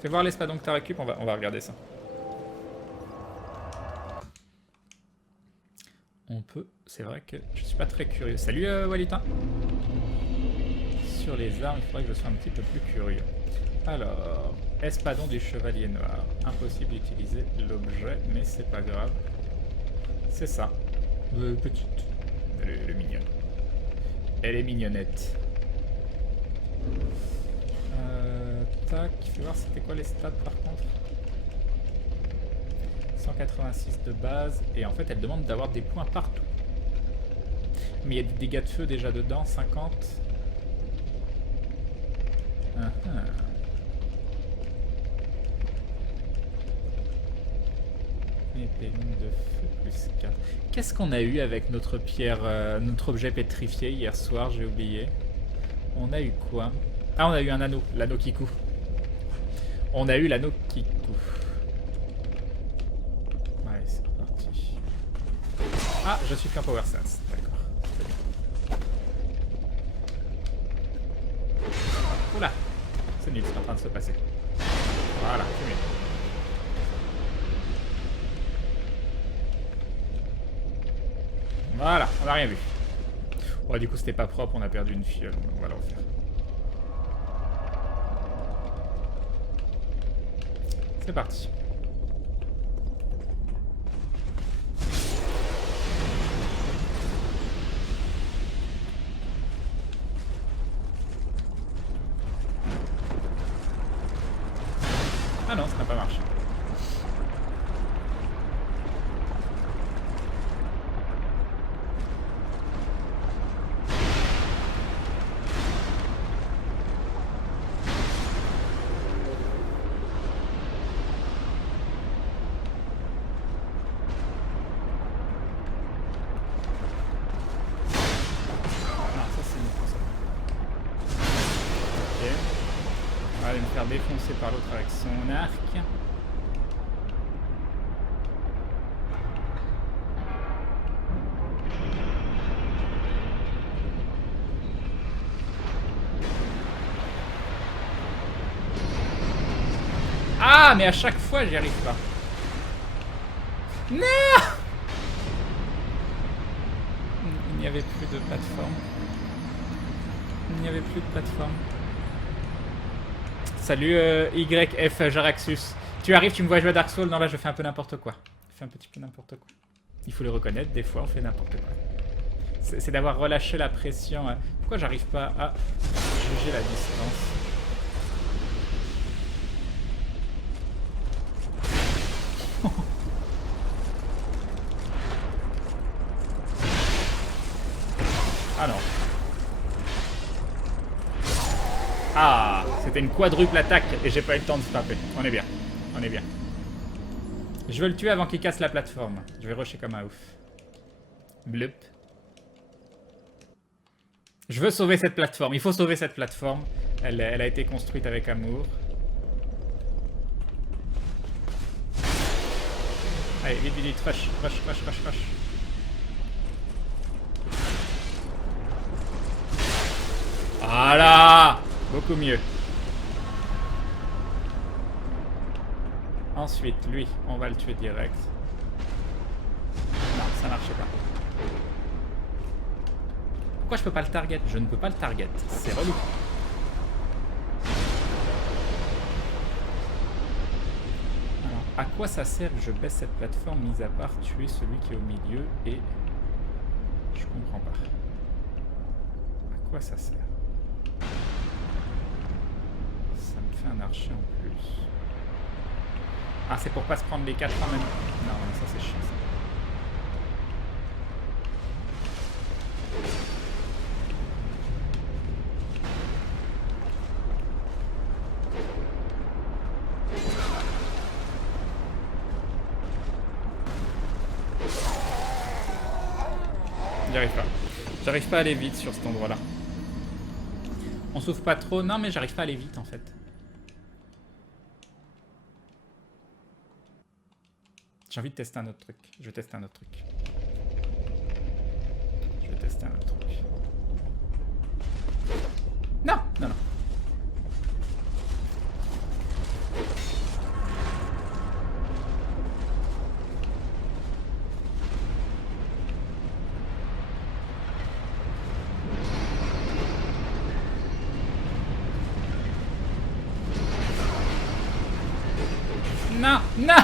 Fais voir l'espadon que t'as récup, on va regarder ça. On peut, c'est vrai que je suis pas très curieux. Salut Walita. Sur les armes, il faudrait que je sois un petit peu plus curieux. Alors, espadon du chevalier noir. Impossible d'utiliser l'objet, mais c'est pas grave. C'est ça. Petite. Elle est mignonne. Elle est mignonnette. Tac, fais voir c'était quoi les stats par contre. 186 de base, et en fait elle demande d'avoir des points partout. Mais il y a des dégâts de feu déjà dedans, 50. Épée longue de feu plus 4. Qu'est-ce qu'on a eu avec notre pierre, notre objet pétrifié hier soir, j'ai oublié. On a eu quoi? Ah, on a eu un anneau, l'anneau qui coud. On a eu l'anneau qui coud. Ouais, c'est parti. Ah, je suis qu'un power sense, d'accord. Oula, c'est nul, c'est en train de se passer. Voilà, c'est mieux. Voilà, on n'a rien vu. Bon, du coup, c'était pas propre, on a perdu une fiole, donc on va le refaire. C'est parti. Ah non, ça n'a pas marché. Défoncé par l'autre avec son arc. Ah, mais à chaque fois, j'y arrive pas. Non! Il n'y avait plus de plateforme. Il n'y avait plus de plateforme. Salut YF Jaraxus. Tu arrives, tu me vois jouer à Dark Souls. Non, là, je fais un peu n'importe quoi. Je fais un petit peu n'importe quoi. Il faut le reconnaître, des fois, on fait n'importe quoi. C'est d'avoir relâché la pression. Hein. Pourquoi j'arrive pas à juger la distance? Ah non. Ah, c'était une quadruple attaque et j'ai pas eu le temps de frapper. On est bien. On est bien. Je veux le tuer avant qu'il casse la plateforme. Je vais rusher comme un ouf. Blup. Je veux sauver cette plateforme. Il faut sauver cette plateforme. Elle a été construite avec amour. Allez, vite, vite, vite. Rush, rush, rush, rush, rush. Voilà! Beaucoup mieux. Ensuite, lui, on va le tuer direct. Non, ça marchait pas. Pourquoi je peux pas le target? Je ne peux pas le target. C'est relou. Alors, à quoi ça sert que je baisse cette plateforme, mis à part tuer celui qui est au milieu et... Je comprends pas. À quoi ça sert? Ça me fait un archer en plus. Ah, c'est pour pas se prendre les 4 en même temps. Non, ça c'est chiant ça. J'y arrive pas. J'arrive pas à aller vite sur cet endroit-là. On souffre pas trop. Non, mais j'arrive pas à aller vite en fait. J'ai envie de tester un autre truc. Je vais tester un autre truc. Je vais tester un autre truc. Non, non, non. Non, non.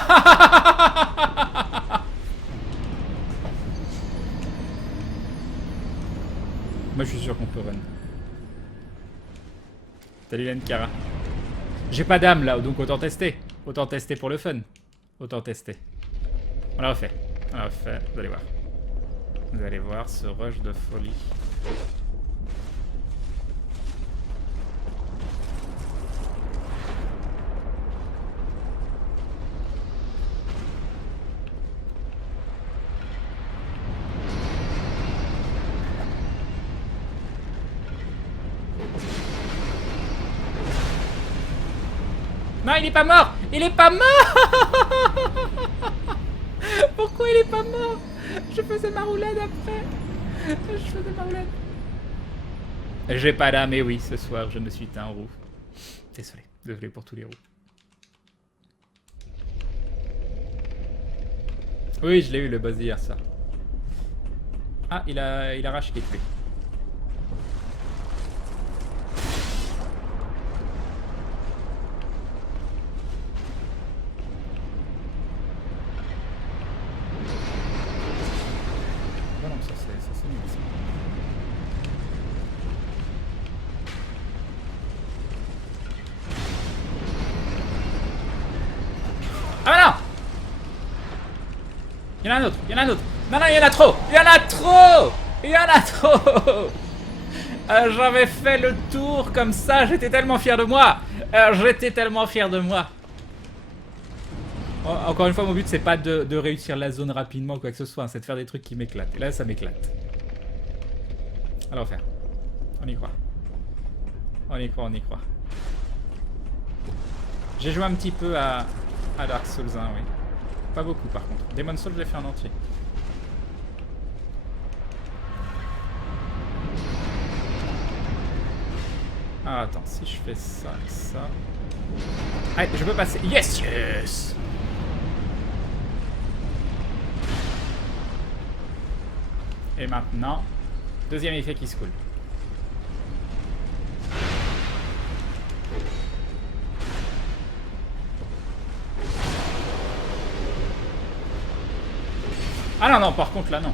Moi je suis sûr qu'on peut run. Salut Lenkara. J'ai pas d'âme là, donc autant tester. Autant tester pour le fun. Autant tester. On la refait. On la refait, vous allez voir. Vous allez voir ce rush de folie. Non, il est pas mort! Il est pas mort! Pourquoi il est pas mort? Je faisais ma roulade après. Je faisais ma roulade. J'ai pas d'âme, et oui, ce soir, je me suis éteint en roue. Désolé. Désolé pour tous les roues. Oui, je l'ai eu, le boss d'hier, ça. Ah, il a rush gateway. Il y en a un autre, il y en a un autre. Non, non, il y en a trop. Il y en a trop. Il y en a trop. J'avais fait le tour comme ça, j'étais tellement fier de moi. J'étais tellement fier de moi. Encore une fois, mon but, c'est pas de réussir la zone rapidement ou quoi que ce soit. Hein, c'est de faire des trucs qui m'éclatent. Et là, ça m'éclate. Alors, faire. On y croit. On y croit, on y croit. J'ai joué un petit peu à Dark Souls 1, oui. Pas beaucoup par contre. Demon's Souls, je l'ai fait en entier. Ah, attends, si je fais ça et ça... Allez, je peux passer. Yes, yes! Et maintenant, deuxième effet qui se coule. Ah non, non, par contre là, non.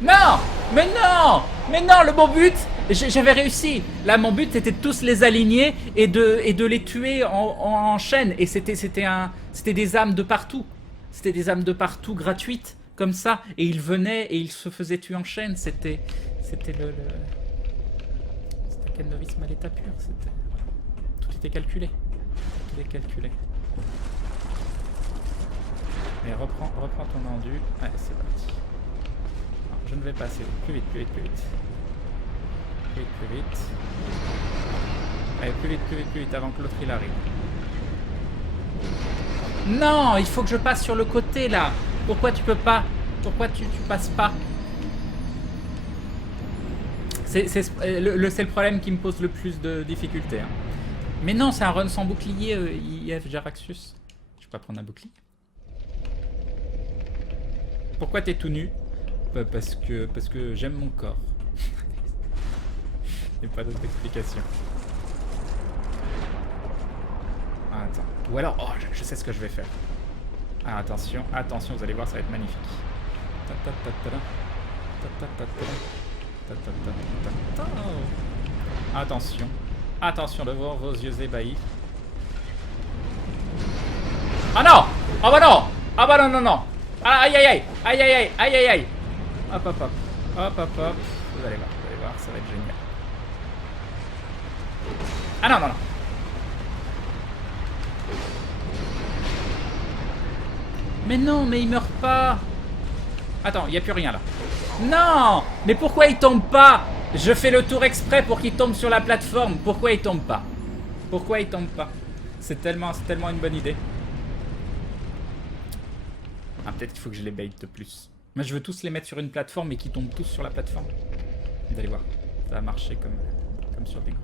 Non! Mais non! Mais non, le bon but, j'avais réussi. Là, mon but, c'était de tous les aligner et de les tuer en chaîne. Et c'était des âmes de partout. C'était des âmes de partout, gratuites, comme ça. Et ils venaient et ils se faisaient tuer en chaîne. C'était C'était quel novice mal état pur. Tout était calculé. Tout était calculé. Et reprends ton endu. Allez, c'est parti. Non, je ne vais pas assez vite. Plus vite, plus vite, plus vite. Plus vite, plus vite. Allez, plus vite, plus vite, plus vite, avant que l'autre il arrive. Non, il faut que je passe sur le côté, là. Pourquoi tu peux pas? Pourquoi tu passes pas? C'est le problème qui me pose le plus de difficultés. Hein. Mais non, c'est un run sans bouclier, IF Jaraxus. Je peux pas prendre un bouclier. Pourquoi t'es tout nu? Parce que j'aime mon corps. Il n'y a pas d'autre explication. Ah, attends. Ou alors, oh, je sais ce que je vais faire. Ah, attention, attention, vous allez voir, ça va être magnifique. Attention, attention devant vos yeux ébahis. Ah non! Ah bah non! Ah bah non, non, non! Aïe aïe aïe! Aïe aïe aïe! Aïe aïe aïe! Hop hop hop! Hop hop hop! Vous allez voir, ça va être génial. Ah non, non, non! Mais non, mais il meurt pas! Attends, il n'y a plus rien là. Non! Mais pourquoi il tombe pas? Je fais le tour exprès pour qu'il tombe sur la plateforme. Pourquoi il tombe pas? Pourquoi il tombe pas? C'est tellement une bonne idée. Ah, peut-être qu'il faut que je les bait de plus. Moi, je veux tous les mettre sur une plateforme et qu'ils tombent tous sur la plateforme. Vous allez voir, ça va marcher comme sur Bingo.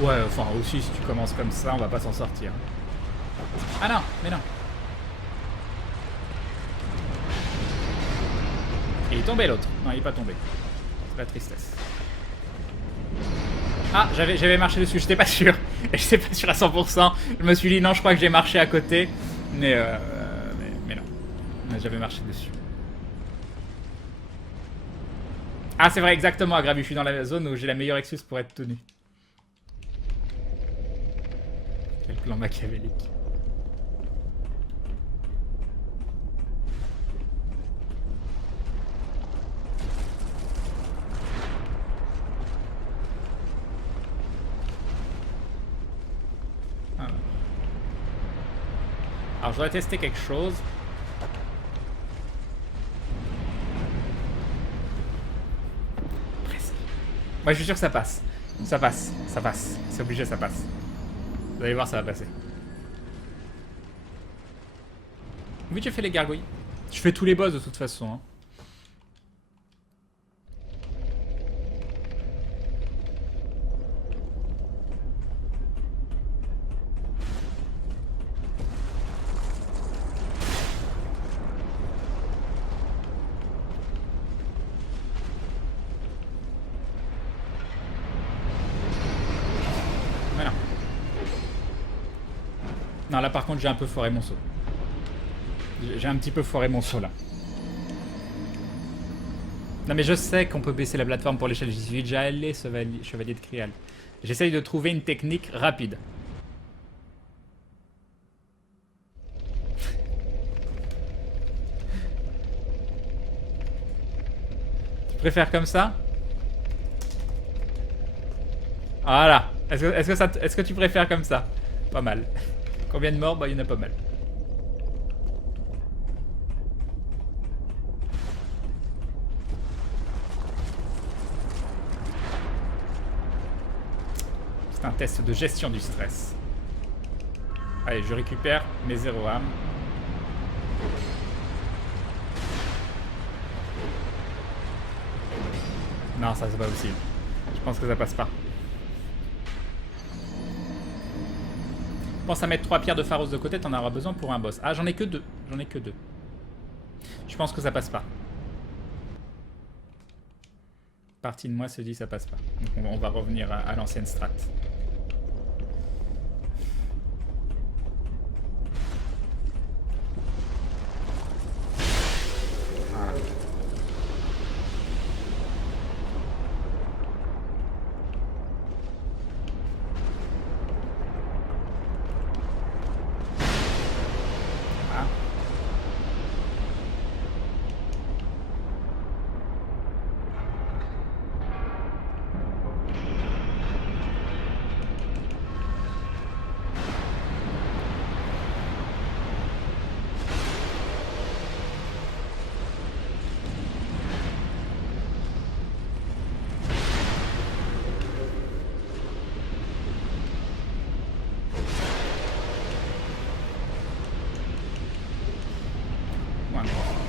Ouais, enfin aussi, si tu commences comme ça, on va pas s'en sortir. Ah non, mais non. Et il est tombé l'autre. Non, il est pas tombé. C'est la tristesse. Ah, j'avais marché dessus, j'étais pas sûr. J'étais pas sûr à 100%. Je me suis dit non, je crois que j'ai marché à côté. Mais non. J'avais marché dessus. Ah, c'est vrai, exactement, Agravi. Je suis dans la zone où j'ai la meilleure excuse pour être tenu. Quel plan machiavélique. Alors, je voudrais tester quelque chose. Presque. Moi, je suis sûr que ça passe. Ça passe, ça passe. C'est obligé, ça passe. Vous allez voir, ça va passer. Oui, j'ai fait les gargouilles. Je fais tous les boss de toute façon. Hein. Voilà. Non, là par contre, j'ai un peu foiré mon saut. J'ai un petit peu foiré mon saut là. Non mais je sais qu'on peut baisser la plateforme pour l'échelle. J'y suis déjà allé, chevalier de Krial. J'essaye de trouver une technique rapide. Tu préfères comme ça? Voilà. Est-ce que tu préfères comme ça? Pas mal. Combien de morts? Bah il y en a pas mal. C'est un test de gestion du stress. Allez, je récupère mes 0 âmes. Non, ça c'est pas possible. Je pense que ça passe pas. Pense à mettre 3 pierres de Pharos de côté, t'en auras besoin pour un boss. Ah, j'en ai que 2. J'en ai que 2. Je pense que ça passe pas. Partie de moi se dit ça passe pas. Donc on va revenir à l'ancienne strat.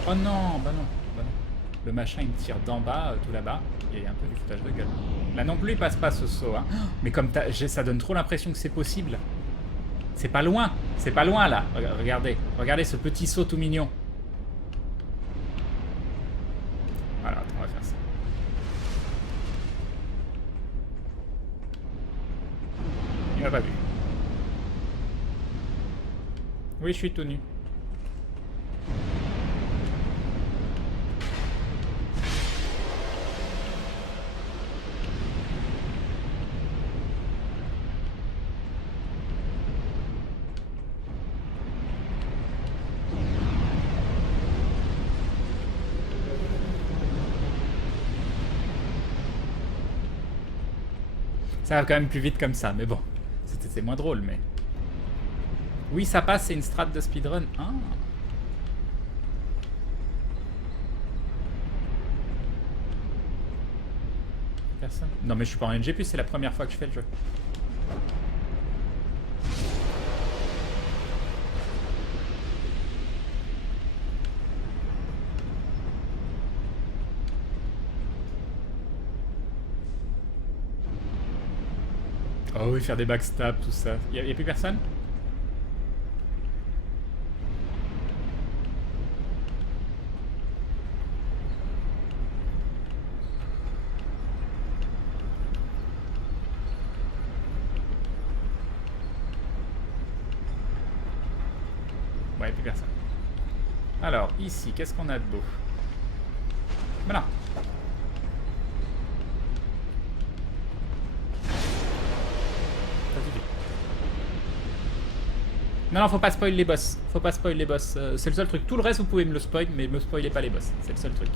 Oh non, bah non, bah non. Le machin il me tire d'en bas, tout là-bas. Il y a un peu du foutage de gueule. Là non plus il passe pas ce saut. Hein. Mais comme ça donne trop l'impression que c'est possible. C'est pas loin là. Regardez, regardez ce petit saut tout mignon. Voilà, attends, on va faire ça. Il m'a pas vu. Oui, je suis tout nu. Ça va quand même plus vite comme ça, mais bon. C'est moins drôle, mais... Oui, ça passe, c'est une strat de speedrun. Ah. Personne. Non, mais je suis pas en NG+, c'est la première fois que je fais le jeu. Oh oui, faire des backstabs, tout ça. Y a plus personne? Ouais, plus personne. Alors, ici, qu'est-ce qu'on a de beau? Voilà. Non, non, faut pas spoil les boss. Faut pas spoil les boss. C'est le seul truc. Tout le reste, vous pouvez me le spoil, mais me spoilez pas les boss. C'est le seul truc.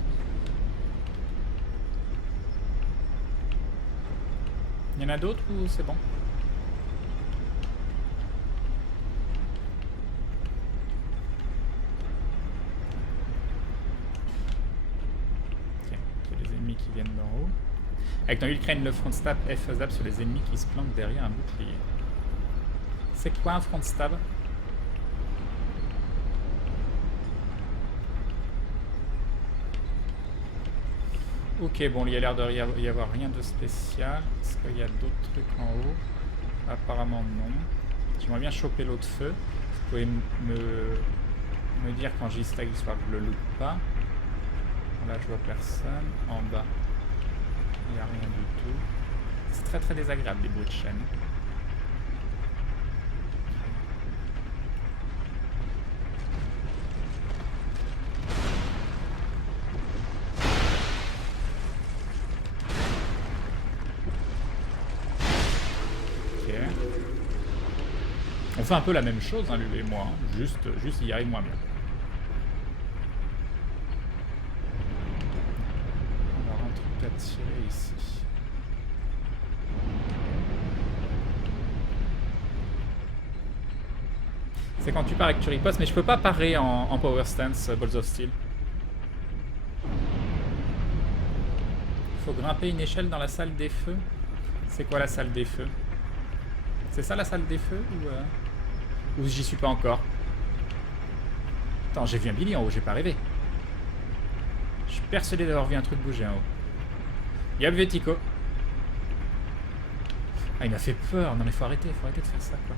Il y en a d'autres ou c'est bon? Ok, il y a des ennemis qui viennent d'en haut. Avec dans Ukraine, le front stab est faisable sur les ennemis qui se planquent derrière un bouclier. C'est quoi un front stab? Ok, bon, il y a l'air de y avoir rien de spécial. Est-ce qu'il y a d'autres trucs en haut? Apparemment non. J'aimerais bien choper l'eau de feu. Vous pouvez me dire quand j'y stack histoire que je le loupe pas. Là, je vois personne. En bas, il n'y a rien du tout. C'est très très désagréable les bruits de chaîne. On fait un peu la même chose, hein, lui et moi, hein. Juste il y arrive moins bien. Alors un truc à tirer ici. C'est quand tu pars et que tu ripostes, mais je peux pas parer en power stance Balls of Steel. Faut grimper une échelle dans la salle des feux. C'est quoi la salle des feux? C'est ça la salle des feux ou j'y suis pas encore? Attends, j'ai vu un Billy en haut, j'ai pas rêvé. Je suis persuadé d'avoir vu un truc bouger en haut. Y'a le Vético. Ah, il m'a fait peur. Non mais faut arrêter de faire ça quoi.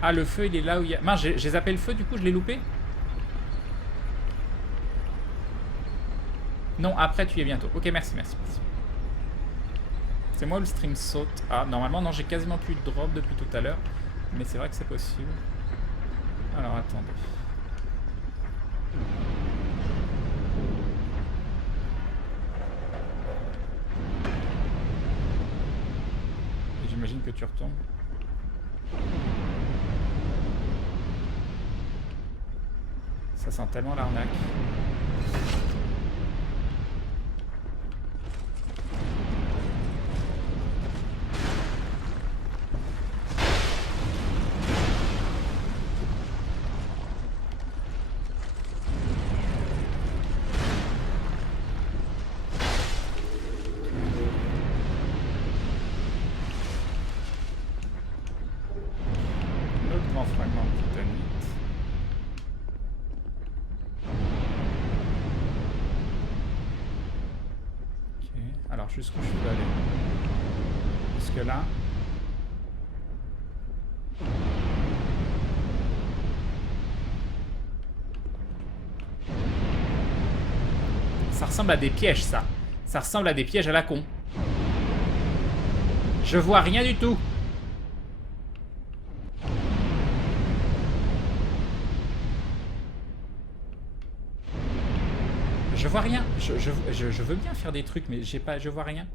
Ah, le feu il est là où il y a... Mince, j'ai zappé le feu, du coup je l'ai loupé. Non, après tu y es bientôt. Ok, merci. C'est moi où le stream saute. Ah, normalement, non, j'ai quasiment plus de drop depuis tout à l'heure. Mais c'est vrai que c'est possible. Alors, attendez. Et j'imagine que tu retombes. Ça sent tellement l'arnaque. Alors jusqu'où je peux aller? Jusque là. Ça ressemble à des pièges, ça. Ça ressemble à des pièges à la con. Je vois rien du tout. Je vois rien. Je veux bien faire des trucs, mais je vois rien.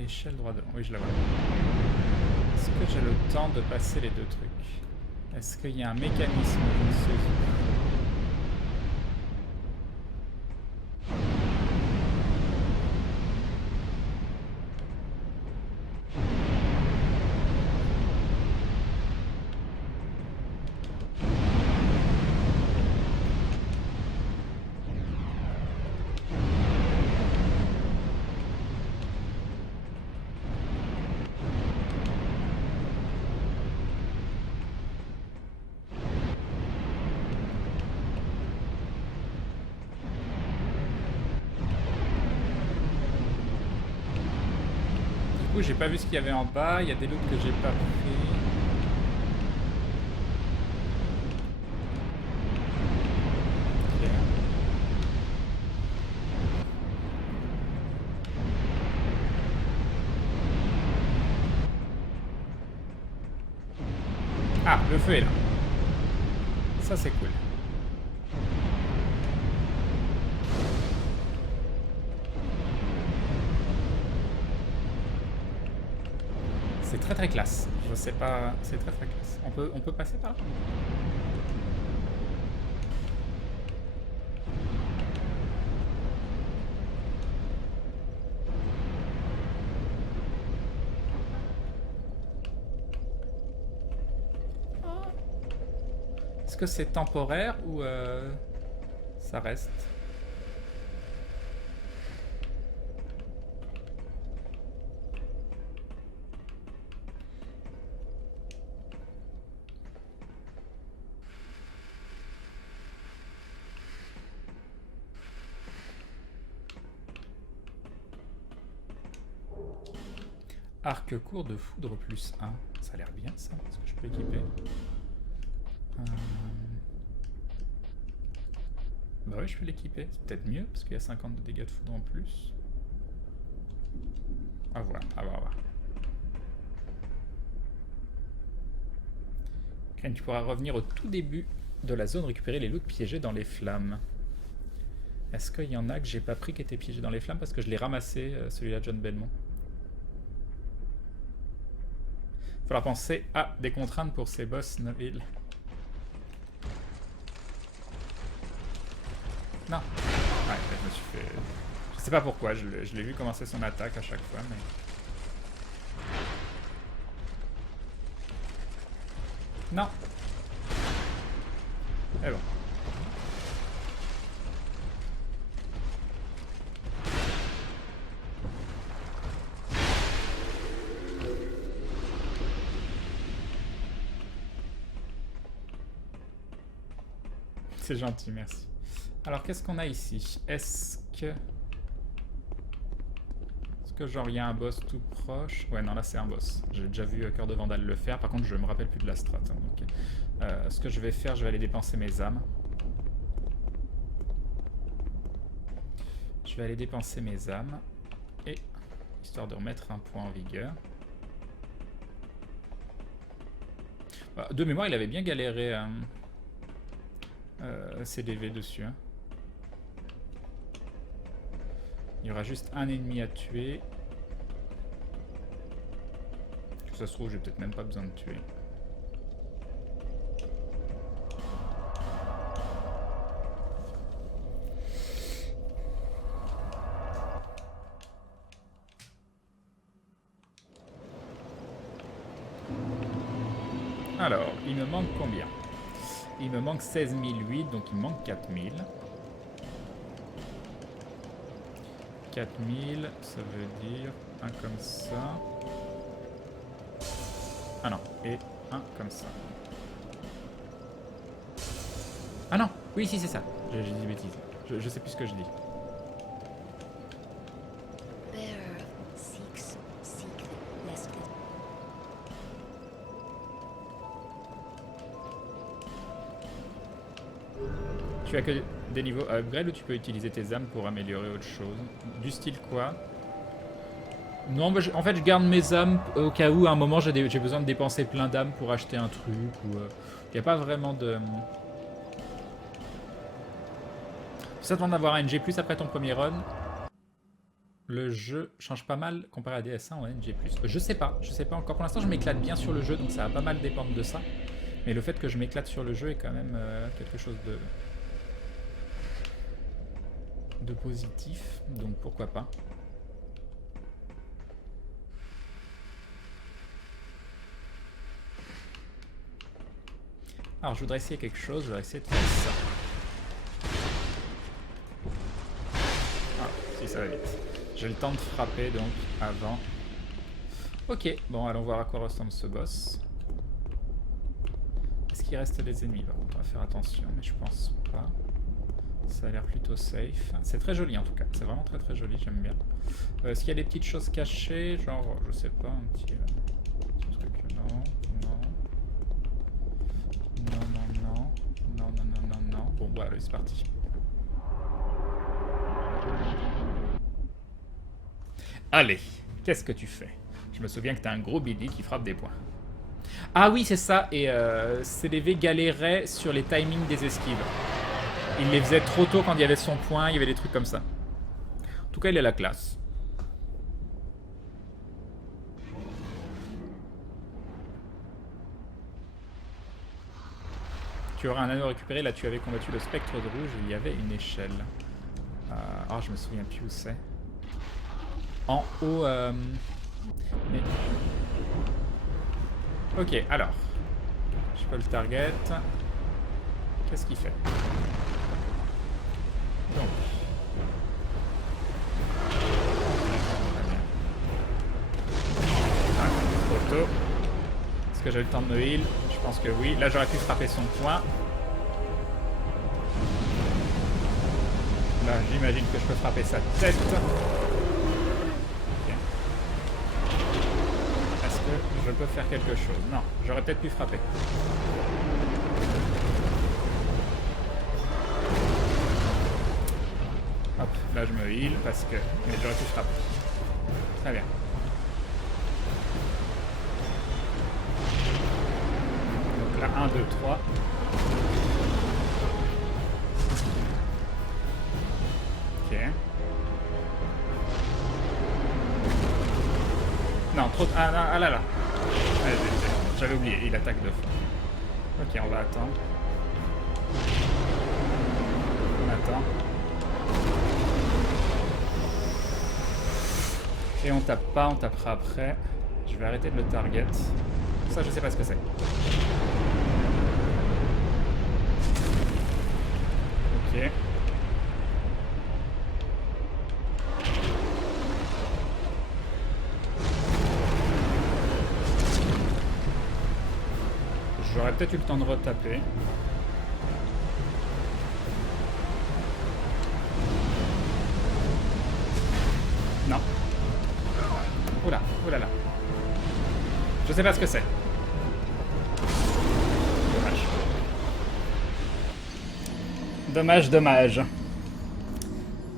Échelle droit devant. Oui, je la vois. Est-ce que j'ai le temps de passer les deux trucs? Est-ce qu'il y a un mécanisme qui se joue? J'ai pas vu ce qu'il y avait en bas, il y a des loots que j'ai pas pris. Ok. feu est là. Ça, c'est cool. C'est très très classe. Je sais pas, c'est très très classe. On peut passer par là? Est-ce que c'est temporaire ou ça reste? Arc court de foudre plus 1. Ça a l'air bien ça. Est-ce que je peux équiper? Bah ouais, je peux l'équiper. C'est peut-être mieux parce qu'il y a 50 de dégâts de foudre en plus. À voir, à voir, à voir. Crane, tu pourras revenir au tout début de la zone, récupérer les lots piégés dans les flammes. Est-ce qu'il y en a que j'ai pas pris qui étaient piégés dans les flammes parce que je l'ai ramassé, celui-là de John Belmont? Il faudra penser à des contraintes pour ces boss Neville. Non. Ouais, je me suis fait... Je sais pas pourquoi, je l'ai vu commencer son attaque à chaque fois, mais... Non. Eh bon. C'est gentil, merci. Alors, qu'est-ce qu'on a ici? Est-ce que genre il y a un boss tout proche? Ouais, non, là c'est un boss. J'ai déjà vu Cœur de Vandale le faire. Par contre, je me rappelle plus de la strat. Hein, donc, ce que je vais faire, je vais aller dépenser mes âmes. Je vais aller dépenser mes âmes. Et, histoire de remettre un point en vigueur. Bah, de mémoire, il avait bien galéré CDV dessus. Hein. Il y aura juste un ennemi à tuer. Ça se trouve, j'ai peut-être même pas besoin de tuer. Alors, il me manque combien? Il me manque 16 008, donc il me manque 4000. 4000, ça veut dire un comme ça. Ah non, et un comme ça. Ah non, oui, si c'est ça. J'ai dit des bêtises. Je sais plus ce que je dis. Tu as que des niveaux à upgrade ou tu peux utiliser tes âmes pour améliorer autre chose? Du style quoi? Non, bah en fait je garde mes âmes au cas où à un moment j'ai besoin de dépenser plein d'âmes pour acheter un truc ou... Il n'y a pas vraiment de... Ça demande d'avoir un NG+, après ton premier run. Le jeu change pas mal comparé à DS1 ou à NG+. Je sais pas encore. Pour l'instant je m'éclate bien sur le jeu, donc ça va pas mal dépendre de ça. Mais le fait que je m'éclate sur le jeu est quand même quelque chose de positif, donc pourquoi pas. Alors je voudrais essayer quelque chose, je voudrais essayer de faire ça. Ah, si ça va vite. J'ai le temps de frapper donc avant. Ok, bon allons voir à quoi ressemble ce boss. Est-ce qu'il reste des ennemis? Bon, on va faire attention, mais je pense pas. Ça a l'air plutôt safe. C'est très joli en tout cas, c'est vraiment très très joli, j'aime bien. Est-ce qu'il y a des petites choses cachées? Genre, je sais pas, un petit truc. Non, non. Non, non, non. Non, non, non, non, non. Bon, bah allez, c'est parti. Allez, qu'est-ce que tu fais? Je me souviens que t'as un gros Billy qui frappe des points. Ah oui, c'est ça. Et CDV galérait sur les timings des esquives. Il les faisait trop tôt quand il y avait son point, il y avait des trucs comme ça. En tout cas, il est la classe. Tu auras un anneau récupéré, là tu avais combattu le spectre de rouge, il y avait une échelle. Oh, je me souviens plus où c'est. En haut... Mais... Ok, alors. Je peux le target. Qu'est-ce qu'il fait? Donc... Ah, trop tôt. Est-ce que j'ai eu le temps de me heal? Je pense que oui. Là, j'aurais pu frapper son point. Là, j'imagine que je peux frapper sa tête. Okay. Est-ce que je peux faire quelque chose? Non, j'aurais peut-être pu frapper. Hop, là je me heal parce que... Mais j'aurais pu frapper. Très bien. Donc là, 1, 2, 3. Ok. Non, trop... Ah là là. J'avais oublié, il attaque deux fois. Ok, on va attendre. On attend. Et on tape pas, on tapera après. Je vais arrêter de le target. Ça, je sais pas ce que c'est. Ok. J'aurais peut-être eu le temps de retaper. Non. Oula, oula là. Je sais pas ce que c'est. Dommage. Dommage, dommage.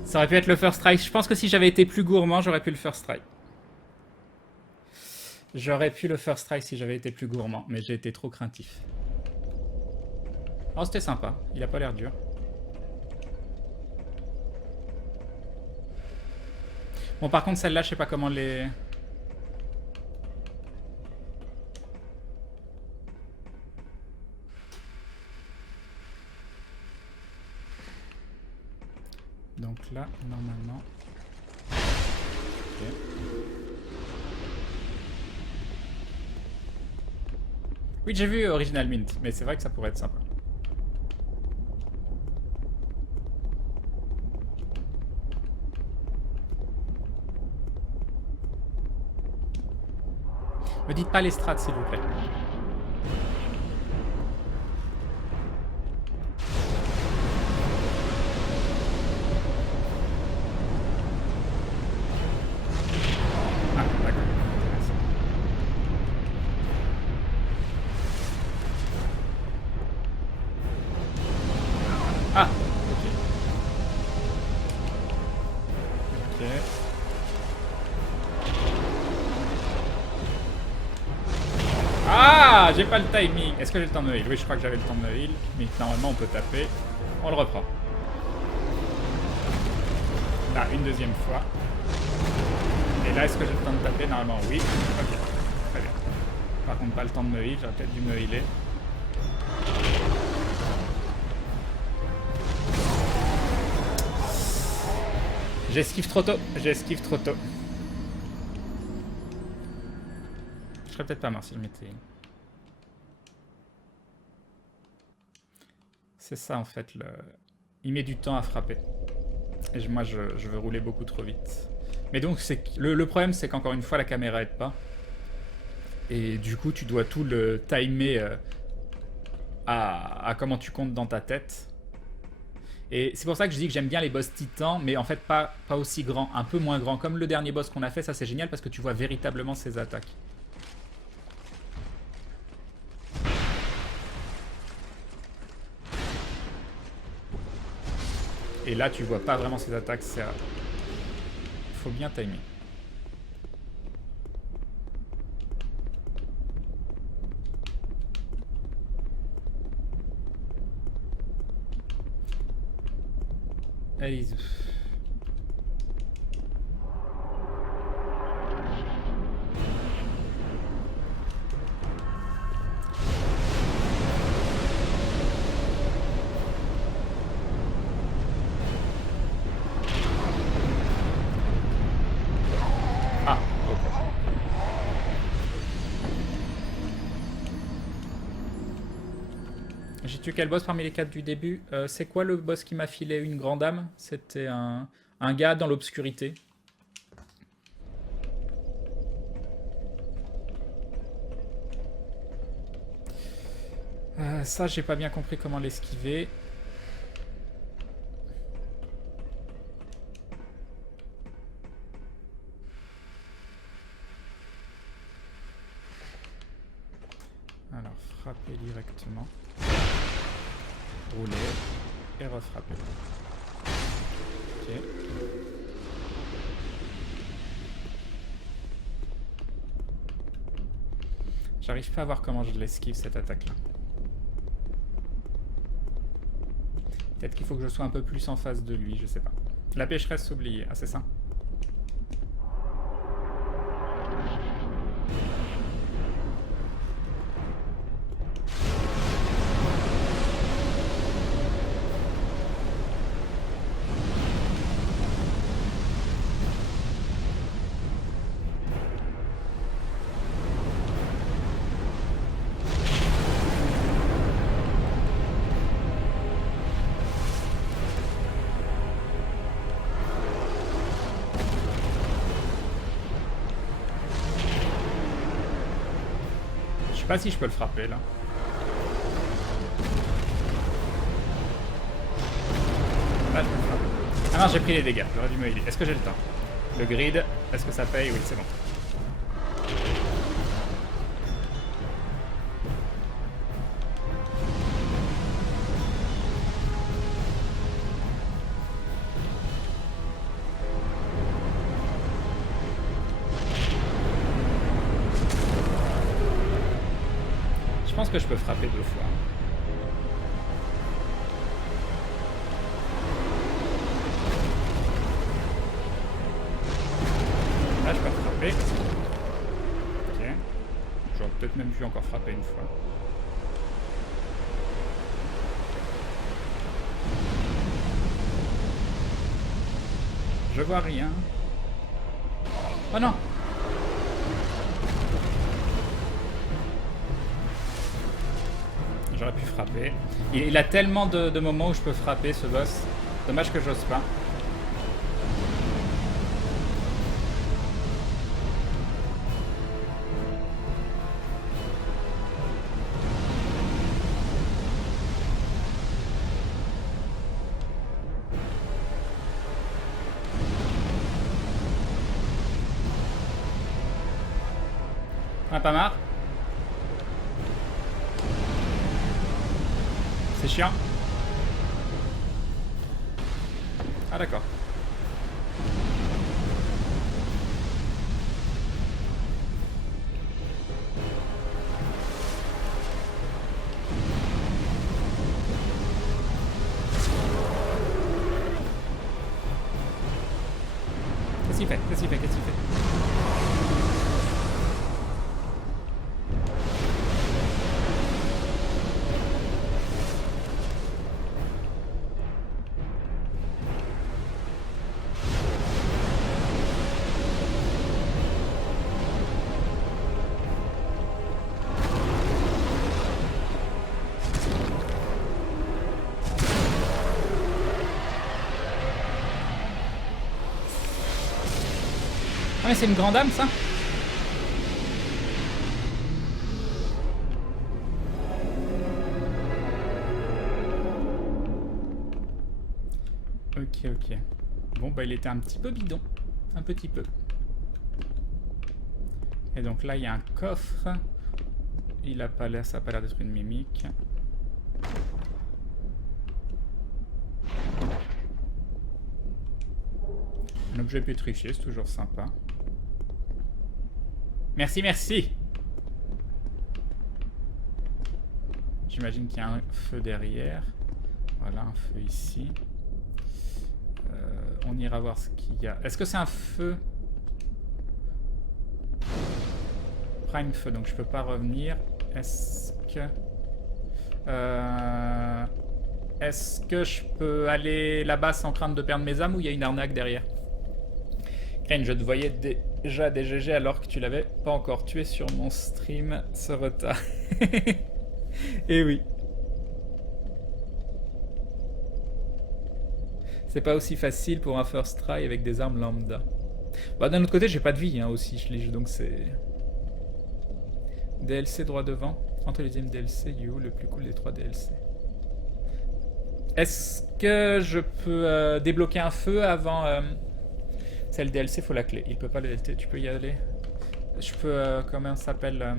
Ça aurait pu être le first strike. Je pense que si j'avais été plus gourmand, j'aurais pu le first strike. J'aurais pu le first strike si j'avais été plus gourmand, mais j'ai été trop craintif. Oh, c'était sympa. Il a pas l'air dur. Bon, par contre, celle-là, je sais pas comment les... Donc là, normalement... Okay. Oui, j'ai vu Original Mint, mais c'est vrai que ça pourrait être sympa. Me dites pas les strats, s'il vous plaît. Ah, d'accord. Ah, ok. Ok. Ah, j'ai pas le timing. Est-ce que j'ai le temps de me heal? Oui, je crois que j'avais le temps de me heal. Mais normalement, on peut taper. On le reprend. Là, une deuxième fois. Et là, est-ce que j'ai le temps de taper? Normalement, oui. Ok, très bien. Par contre, pas le temps de me heal. J'aurais peut-être dû me healer. J'esquive trop tôt. J'esquive trop tôt. Je serais peut-être pas mort si je m'étais... C'est ça en fait, il met du temps à frapper. Et moi je veux rouler beaucoup trop vite. Mais donc le problème c'est qu'encore une fois la caméra aide pas. Et du coup tu dois tout le timer à comment tu comptes dans ta tête. Et c'est pour ça que je dis que j'aime bien les boss titans, mais en fait pas aussi grands, un peu moins grands. Comme le dernier boss qu'on a fait, ça c'est génial parce que tu vois véritablement ses attaques. Et là, tu vois pas vraiment ses attaques. Il faut bien timer. Allez-y. Ah, ok. J'ai tué quel boss parmi les 4 du début? C'est quoi le boss qui m'a filé une grande âme? C'était un gars dans l'obscurité. Ça, j'ai pas bien compris comment l'esquiver. Alors, frapper directement. Rouler. Et refrapper. Ok. J'arrive pas à voir comment je l'esquive cette attaque-là. Peut-être qu'il faut que je sois un peu plus en face de lui, je sais pas. La pécheresse oubliée. Ah, c'est ça. Je sais pas si je peux le frapper là. Là, je peux le frapper. Ah non, j'ai pris les dégâts, j'aurais dû me healer. Est-ce que j'ai le temps? Le grid, est-ce que ça paye? Oui, c'est bon. Je pense que je peux frapper 2 fois. Là, je peux frapper. Ok. J'aurais peut-être même pu encore frapper une fois. Je vois rien. Oh non! J'aurais pu frapper. Il a tellement de moments où je peux frapper ce boss. Dommage que j'ose pas. On a pas marre? C'est chiant? Ah d'accord. Qu'est-ce qu'il fait? Qu'est-ce qu'il fait? Qu'est-ce qu'il fait? Ah mais c'est une grande âme ça? Ok, ok. Bon bah il était un petit peu bidon. Un petit peu. Et donc là il y a un coffre. Il a pas l'air, ça a pas l'air d'être une mimique. Un objet pétrifié, c'est toujours sympa. Merci, merci. J'imagine qu'il y a un feu derrière. Voilà, un feu ici. On ira voir ce qu'il y a. Est-ce que c'est un feu? Prime feu, donc je peux pas revenir. Est-ce que je peux aller là-bas sans crainte de perdre mes âmes ou il y a une arnaque derrière? Crane, je te voyais déjà des GG alors que tu l'avais pas encore tué sur mon stream, ce retard. Et oui. C'est pas aussi facile pour un first try avec des armes lambda. Bah d'un autre côté, j'ai pas de vie hein, aussi, donc c'est... DLC droit devant. Entre les deuxièmes DLC, You, le plus cool des 3 DLC. Est-ce que je peux débloquer un feu avant... C'est le DLC, faut la clé. Il peut pas le DLC, tu peux y aller. Je peux... comment ça s'appelle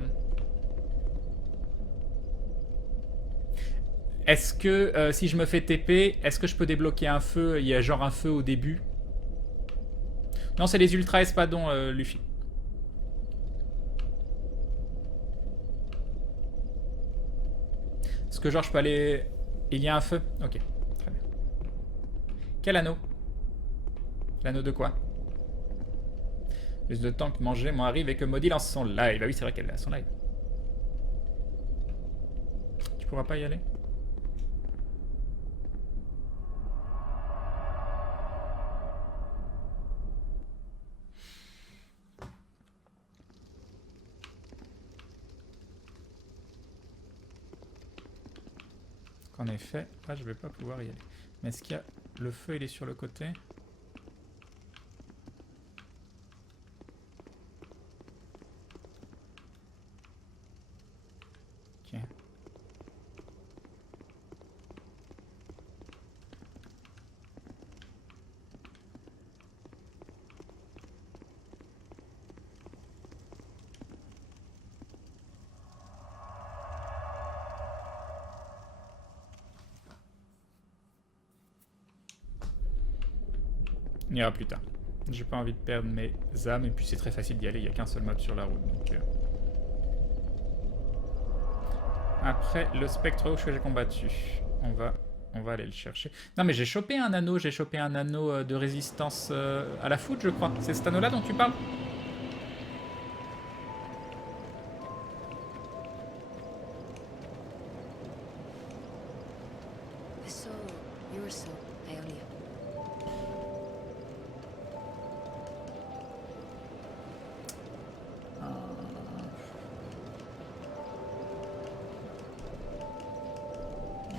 Est-ce que si je me fais TP, est-ce que je peux débloquer un feu? Il y a genre un feu au début. Non, c'est les ultra espadons, Luffy. Est-ce que genre je peux aller... Il y a un feu? Ok, très bien. Quel anneau? L'anneau de quoi? Plus de temps que manger, moi arrive et que Maudit lance son live. Ah oui, c'est vrai qu'elle a son live. Tu pourras pas y aller? En effet, là je vais pas pouvoir y aller. Mais est-ce qu'il y a... Le feu il est sur le côté? Ok. On ira plus tard. J'ai pas envie de perdre mes âmes et puis c'est très facile d'y aller, il n'y a qu'un seul mob sur la route. Donc, Après le spectre rouge que j'ai combattu, on va aller le chercher. Non mais j'ai chopé un anneau de résistance à la foudre je crois. C'est cet anneau là dont tu parles?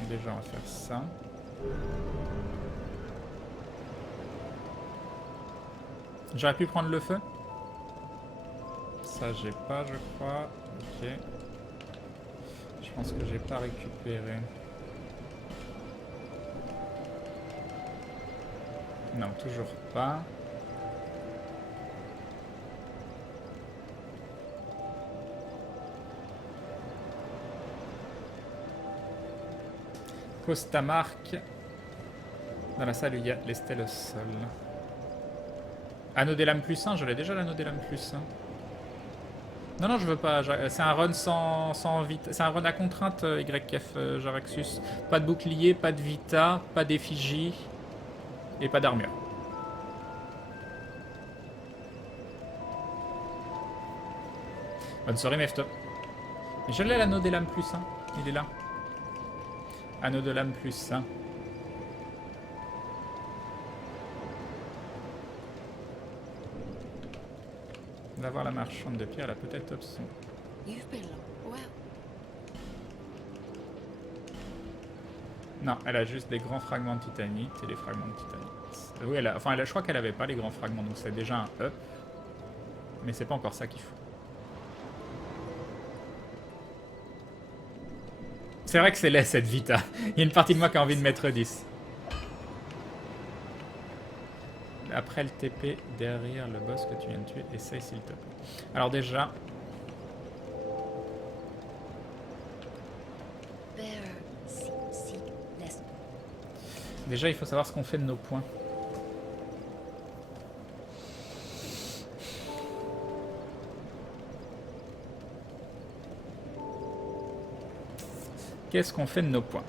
Déjà on va faire ça. J'aurais pu prendre le feu? Ça j'ai pas je crois. Ok. Je pense que j'ai pas récupéré. Non, toujours pas. Costa Marc. Dans la salle, il y a les stèles au sol. Anneau des lames plus 1, je l'ai déjà l'anneau des lames plus 1. Non, je veux pas. C'est un run sans vite. C'est un run à contrainte, YF Jaraxus. Pas de bouclier, pas de vita, pas d'effigie. Et pas d'armure. Bonne soirée, Mefto. Mais je l'ai l'anneau des lames plus 1. Il est là. Anneau de lame plus 1. On va voir la marchande de pierre, elle a peut-être option. Non, elle a juste des grands fragments de titanite et les fragments de titanite. Oui, je crois qu'elle avait pas les grands fragments, donc c'est déjà un up. Mais c'est pas encore ça qu'il faut. C'est vrai que c'est laid cette Vita. Il y a une partie de moi qui a envie de mettre 10. Après le TP, derrière le boss que tu viens de tuer, essaye s'il te plaît. Alors déjà... Déjà, il faut savoir ce qu'on fait de nos points. Qu'est-ce qu'on fait de nos points?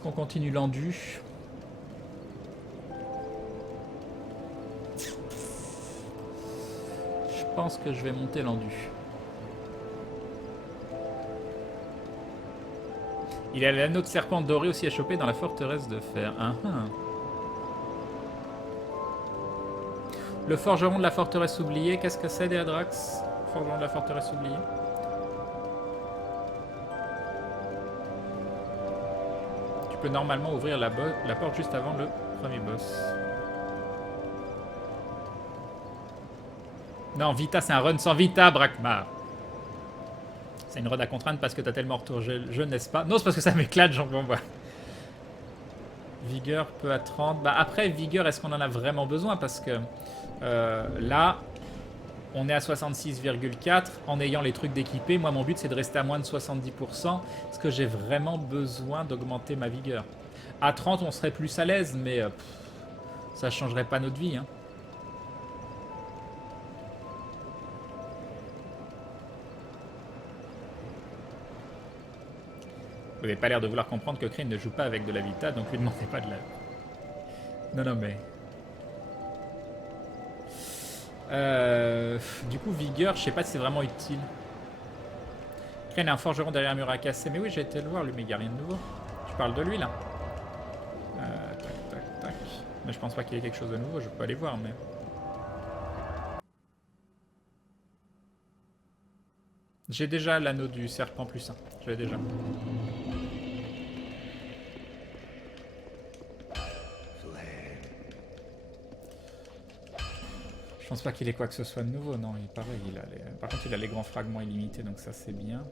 Est-ce qu'on continue l'endu? Je pense que je vais monter l'endu. Il y a l'anneau de serpent doré aussi à choper dans la forteresse de fer. Le forgeron de la forteresse oubliée, qu'est-ce que c'est, Deadrax? Forgeron de la forteresse oubliée. Tu peux normalement ouvrir la porte juste avant le premier boss. Non, Vita, c'est un run sans Vita, Brakmar. C'est une run à contrainte parce que t'as tellement retourné le jeu, n'est-ce pas? Non, c'est parce que ça m'éclate, j'en bon, bah. Vigueur peu à 30. Bah après, vigueur, est-ce qu'on en a vraiment besoin? Parce que là, on est à 66,4 en ayant les trucs d'équipé. Moi, mon but, c'est de rester à moins de 70%. Est-ce que j'ai vraiment besoin d'augmenter ma vigueur? À 30, on serait plus à l'aise, mais ça changerait pas notre vie, hein. Vous n'avez pas l'air de vouloir comprendre que Crane ne joue pas avec de la Vita, donc lui demandez pas de la... Non, mais... du coup, vigueur, je sais pas si c'est vraiment utile. Crane a un forgeron derrière un mur à casser. Mais oui, j'ai été le voir, lui, mais il n'y a rien de nouveau. Tu parles de lui, là. Tac. Mais je pense pas qu'il y ait quelque chose de nouveau, je peux aller voir, mais... J'ai déjà l'anneau du serpent plus 1. Je l'ai déjà. Je pense pas qu'il ait quoi que ce soit de nouveau, non, il est pareil. Par contre, il a les grands fragments illimités, donc ça c'est bien.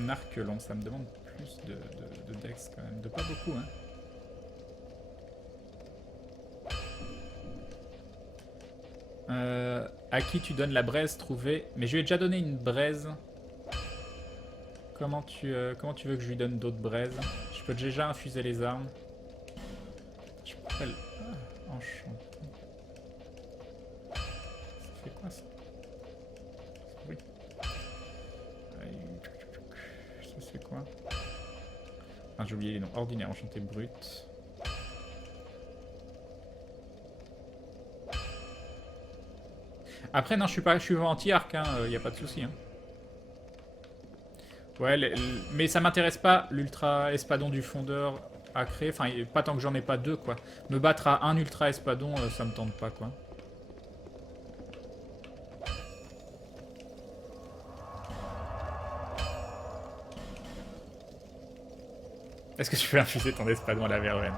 Un arc long, ça me demande plus de dex quand même. De pas beaucoup, hein. À qui tu donnes la braise trouvée? Mais je lui ai déjà donné une braise. Comment tu veux que je lui donne d'autres braises? Je peux déjà infuser les armes. Je pourrais... Ah, enchanté. Ça fait quoi ça? Oui. Ça c'est quoi? Ah, j'ai oublié les noms. Ordinaire, enchanté, brut. Après, non, je suis anti-arc, hein, y a pas de souci. Hein. Ouais, mais ça m'intéresse pas, l'ultra espadon du fondeur à créer. Enfin, pas tant que j'en ai pas deux, quoi. Me battre à un ultra espadon, ça me tente pas, quoi. Est-ce que tu peux infuser ton espadon à la verveine?